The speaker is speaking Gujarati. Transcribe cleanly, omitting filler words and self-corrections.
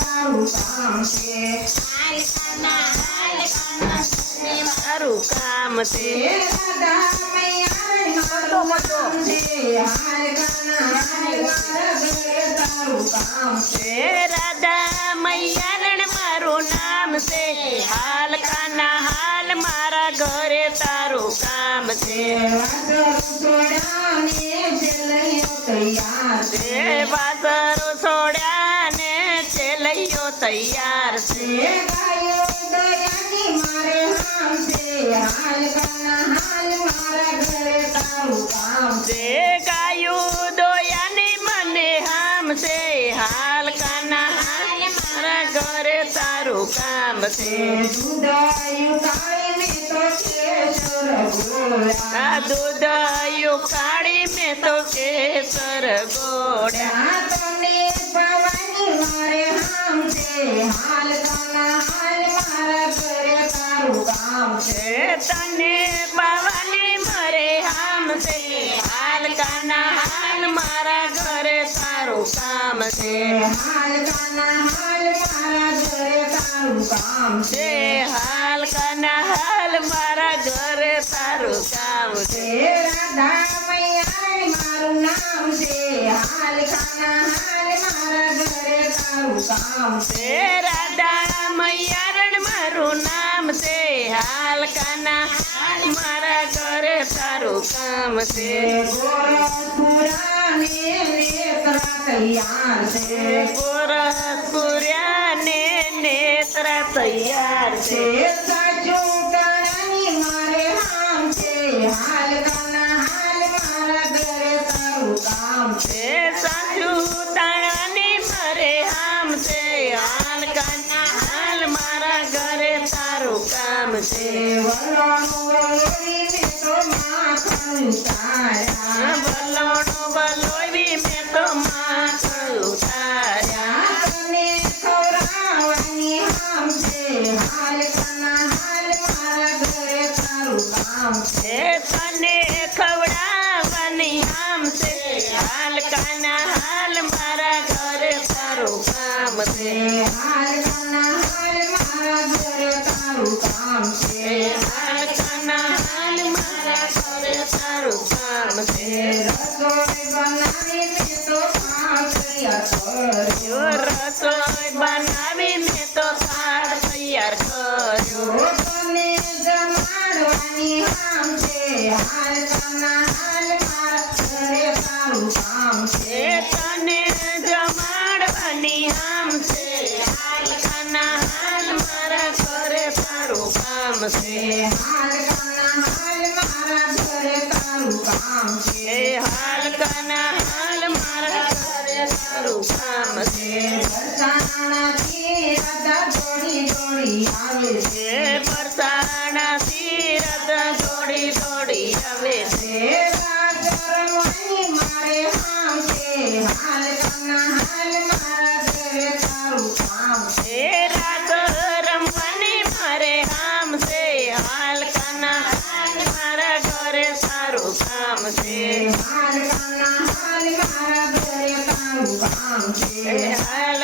તારું કામ છે મારું કામ છે હે રાધા મૈયા મારું નામ છે હાલ કાના હાલ મારા ઘરે તારું કામ છે હે રાધા મૈયારણ મારું નામ છે હાલ કાના હાલ મારા ઘરે તારું કામ છે વાસરો છોડ્યા ને ચેલૈયો તૈયાર છે જે ગાયું દોયાની મને હામ છે હાલ કાના હાલ મારા ઘરે તારું કામ છે આ દૂધ કાળી મેં તો કેસર ગોળ્યા તને પાવાની મરે હામ છે હાલ કાના હાલ મારા ઘરે તારું કામ છે હાલ કાના હાલ મારા ઘરે તારું કામ છે હાલ કાના હાલ મારા ઘરે તારું કામ છે રાધા મૈયા મારું નામ છે હાલ કાના હાલ મારા ઘરે તારું કામ છે રાધા મૈયારણ મારું નામ છે હાલ કાના હાલ મારા ઘરે તારું કામ છે ગોરખપુર્યા ને નેત્રા તૈયાર છે સાચું તાણાની મરે હામ છે હાલ કાના હાલ મારા ઘરે તારું કામ છે બલોણું બલોવી મેં તો માથું ઉતાર્યા તને ખવડાવવાની આમ છે હાલ કાના હાલ મારા ઘરે તારું કામ છે હાલ કાના હાલ મારા ઘરે તારું કામ છે હાલ કાના હાલ મારા ઘરે તારું કામ છે રસોઈ બનાવી મેં તો જો રસોઈ બનાવી મેં તો થાળ તૈયાર કર્યો તને જમાડવાની આમ છે હાલ કાના હાલ મારા ઘરે તારું કામ છે તને જમાડવાની આમ છે હાલ કાના હાલ મારા ઘરે તારું કામ છે હાલ કાના હાલ મારા ઘરે તારું કામ છે હાલ કાના હાલ મારા ઘરે તારું કામ છે બરસાણાથી રાધા દોડી દોડી આવે છે બરસાણાથી રાધા દોડી દોડી આવે છે રાત રમવાની મારે હામ છે હાલ કાના હાલ મારા ઘરે તારું કામ છે રાત રમવાની મારે હામ છે હાલ કાના હાલ મારા ઘરે તારું કામ છે હાલ કાના હાલ મારા ઘરે તારું કામ છે હાલ